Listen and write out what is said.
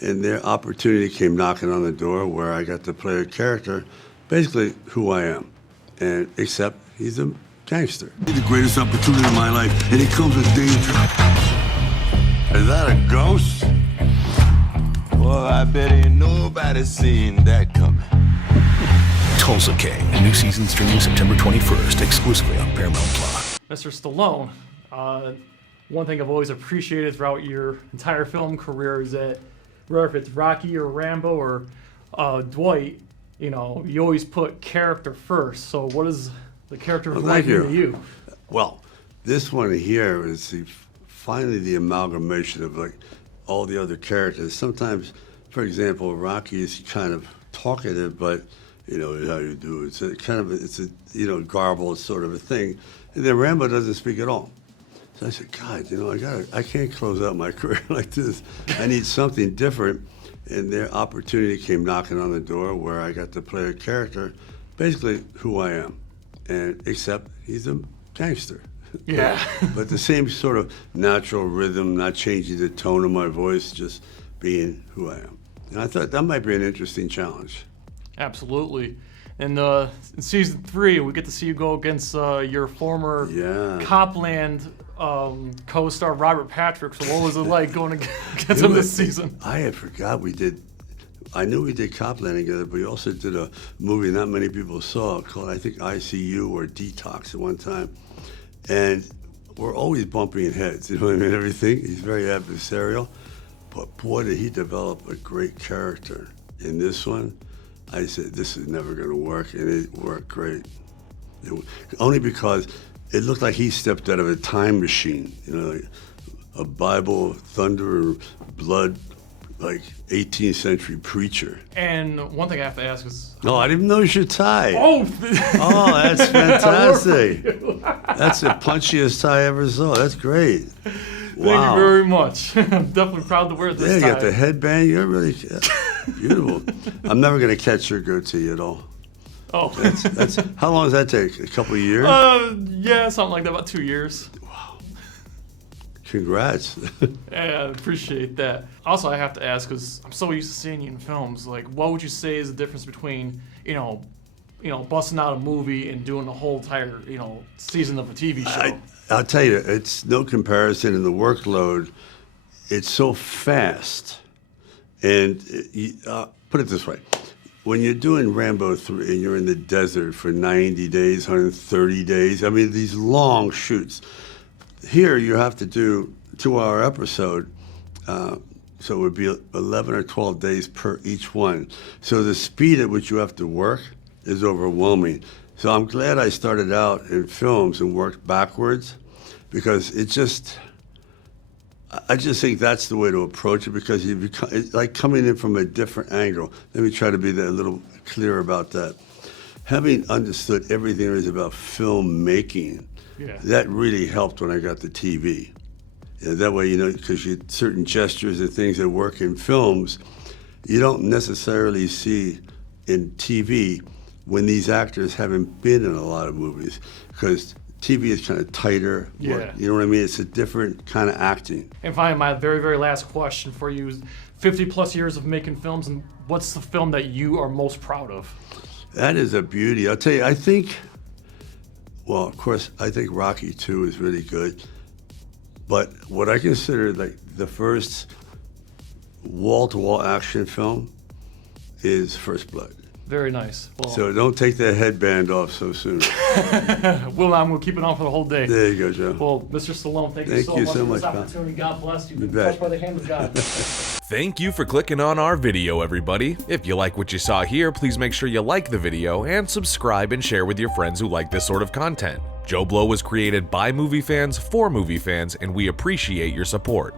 and their opportunity came knocking on the door where I got to play a character, basically who I am, and except he's a gangster. The greatest opportunity of my life, and it comes with danger. Is that a ghost? Well, I bet ain't nobody seen that coming. Tulsa King, new season streaming September 21st, exclusively on Paramount Plus. Mr. Stallone, one thing I've always appreciated throughout your entire film career is that whether if it's Rocky or Rambo or Dwight, you know, you always put character first. So what is the character like to you? Well, this one here is finally the amalgamation of like all the other characters. Sometimes, for example, Rocky is kind of talkative, but you know how you do. It's a kind of garbled sort of a thing. And then Rambo doesn't speak at all. So I said, God, you know, I can't close out my career like this. I need something different. And their opportunity came knocking on the door where I got to play a character, basically who I am, and except he's a gangster. Yeah. But the same sort of natural rhythm, not changing the tone of my voice, just being who I am. And I thought that might be an interesting challenge. Absolutely. And in season 3, we get to see you go against your former Copland co-star Robert Patrick. So what was it like going against him this season? I had forgot I knew we did Copland together, but we also did a movie not many people saw called, I think, ICU or Detox at one time. And we're always bumping heads, you know what I mean, everything. He's very adversarial. But boy, did he develop a great character. In this one, I said, this is never going to work, and it worked great. Only because it looked like he stepped out of a time machine, you know, like a Bible, thunder, blood, like 18th century preacher. And one thing I have to ask is... Oh, I didn't notice your tie. Oh, that's fantastic. That's the punchiest tie I ever saw. That's great. Thank you very much. I'm definitely proud to wear this tie. Yeah, you got the headband. You're really beautiful. I'm never going to catch your goatee at all. Oh. That's how long does that take? A couple of years? Yeah, something like that, about 2 years. Wow. Congrats. Yeah, I appreciate that. Also, I have to ask, because I'm so used to seeing you in films, like, what would you say is the difference between, you know, busting out a movie and doing the whole entire, season of a TV show? I'll tell you, it's no comparison in the workload. It's so fast. And put it this way. When you're doing Rambo 3 and you're in the desert for 90 days, 130 days, I mean, these long shoots. Here, you have to do a 2-hour episode, so it would be 11 or 12 days per each one. So the speed at which you have to work is overwhelming. So I'm glad I started out in films and worked backwards, because I just think that's the way to approach it, because it's like coming in from a different angle. Let me try to be a little clearer about that. Having understood everything there is about filmmaking, that really helped when I got to TV. That way, because certain gestures and things that work in films, you don't necessarily see in TV when these actors haven't been in a lot of movies, because TV is kind of tighter. Yeah. You know what I mean? It's a different kind of acting. And finally, my very, very last question for you is 50 plus years of making films, and what's the film that you are most proud of? That is a beauty. I'll tell you, I think Rocky 2 is really good. But what I consider like the first wall-to-wall action film is First Blood. Very nice. Well, so don't take that headband off so soon. Well, I'm going to keep it on for the whole day. There you go, Joe. Well, Mr. Stallone, thank you so much for this opportunity. God bless you. You've been touched by the hand of God. Thank you for clicking on our video, everybody. If you like what you saw here, please make sure you like the video and subscribe and share with your friends who like this sort of content. JoBlo was created by movie fans for movie fans, and we appreciate your support.